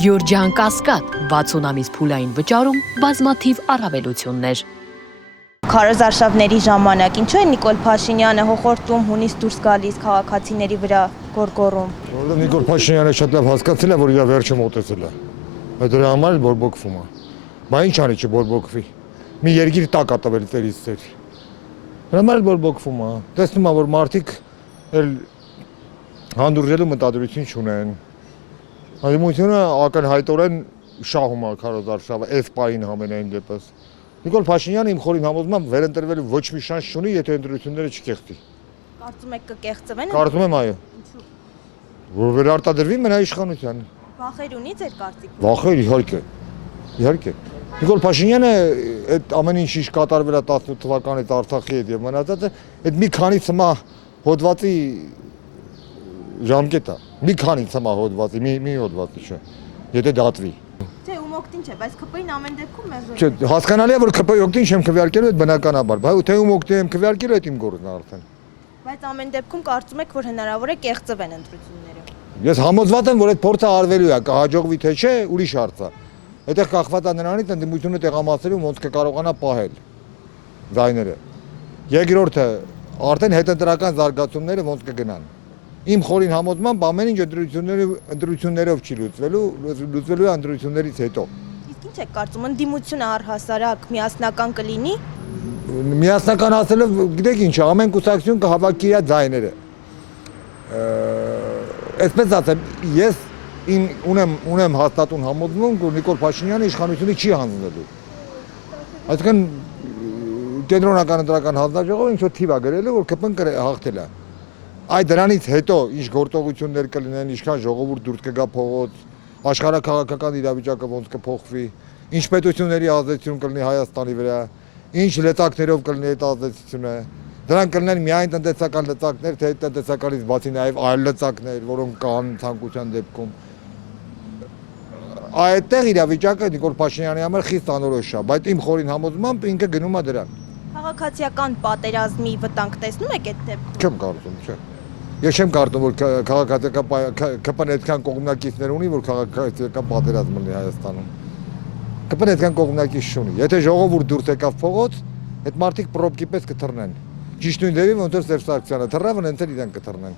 Գյորջյան Կասկադ 60 ամիս փուլային վճարում բազմաթիվ առավելություններ։ Քարոզարշավների ժամանակ ինչու է Նիկոլ Փաշինյանը հոխորտում հունից դուրս գալիս քաղաքացիների վրա գորգորում։ Նիկոլ Փաշինյանը շատ լավ հասկացել է, որ իր վերջը մոտեցել է։ Այդ դրա համար էլ բորբոքվում է։ Բա ինչ անի չբորբոքվի։ Մի երկիր տակ է տվել ծերից ծեր։ Դրա համար էլ բորբոքվում է։ Տեսնում է, որ մարդիկ էլ հանդուրժելու մտադրություն չունեն։ Համեմությունը ակնհայտորեն շահում է քարոզարշավը այս պահին ամենայն դեպս։ Նիկոլ Փաշինյանը իմ խորին համոզմամբ վերընտրվելու ոչ մի շանս չունի, եթե ընտրությունները չկեղծի։ Կարծում եք կկեղծվեն։ Կարծում եմ այո։ Որ վերարտադրվի մնա իշխանության։ Վախեր ունի ձեր կարծիքով։ Վախեր իհարկե։ Իհարկե։ Նիկոլ Փաշինյանը այդ ամեն ինչ կատարվել է 18 թվականից Արցախի հետ եւ մնացածը, այդ մի քանի ցմա հոդվածի ժամկետ է։ Մի քանի ցմա հոդվածի, մի հոդվածի չէ։ Եթե դատվի։ Թե ում օգտին չէ, բայց ԿՊ-ին ամեն դեպքում մեղր։ Չէ, հասկանալի է, որ ԿՊ-ի օգտին չեմ քվեարկելու, այդ բնականաբար, բայց թե ում օգտին եմ քվեարկելու, այդ իմ գործն է արդեն։ Բայց ամեն դեպքում կարծում եք, որ հնարավոր է կեղծվեն ընտրությունները։ Ես համոզված եմ, որ այդ փորձը արվելու է, կհաջողվի թե չէ, ուրիշ հարց է։ Այդտեղ կախված է նրանից ընդդիմությունը տեղամասերում ոնց կկարողանա պահել ձայները։ Երկրորդը արդեն հետընտրական զարգացումները ոնց կգնան։ Իմ խորին համոզմամբ ամեն ինչ ընտրություններով չի լուծվելու է ընտրություններից հետո։ Իսկ ինչ եք կարծում, ընդդիմությունը առհասարակ միասնական կլինի։ Միասնական ասելով, գիտեք ինչ, ամեն կուսակցություն կհավաքի իր ձայները։ Այսպես ասեմ, ես ունեմ հաստատուն համոզմունք, որ Նիկոլ Փաշինյանը իշխանությունը չի հանձնելու։ Այսինքն կենտրոնական ընտրական հանձնաժողովը ինչ-որ թիվ է գրելու, որ ԿՊ-ն հաղթել է։ Այդ դրանից հետո ինչ գործողություններ կլինեն, ինչքան ժողովուրդ դուրս կգա փողոց, աշխարհաքաղաքական իրավիճակը ոնց կփոխվի, ինչ պետությունների ազդեցություն կլինի Հայաստանի վրա, ինչ լծակներով կլինի այդ ազդեցությունը։ Դրանք կլինեն միայն տնտեսական լծակներ, թե տնտեսականից բացի նաև այլ լծակներ, որոնք կան ցանկության դեպքում։ Այդտեղ իրավիճակը Նիկոլ Փաշինյանի համար խիստ անորոշ է, բայց իմ խորին համոզմամբ ինքը գնում է դրան։ Քաղաքացիական պատերազմի վտանգ տեսնում եք այդ դեպքում։ Չեմ կարծում, չէ։ Ես չեմ կարծում, որ քաղաքացիական ԿՊ-ն այդքան կողմնակիցներ ունի, որ քաղաքացիական պատերազմ լինի Հայաստանում։ ԿՊ-ն այդքան կողմնակից չունի։ Եթե ժողովուրդ դուրս եկավ փողոց, այդ մարդիկ պրոբկի պես կթռնեն։ Ճիշտ նույն դեպի ոնց որ Սերժ Սարգսյանը թռավ, նենց էլ իրենք կթռնեն։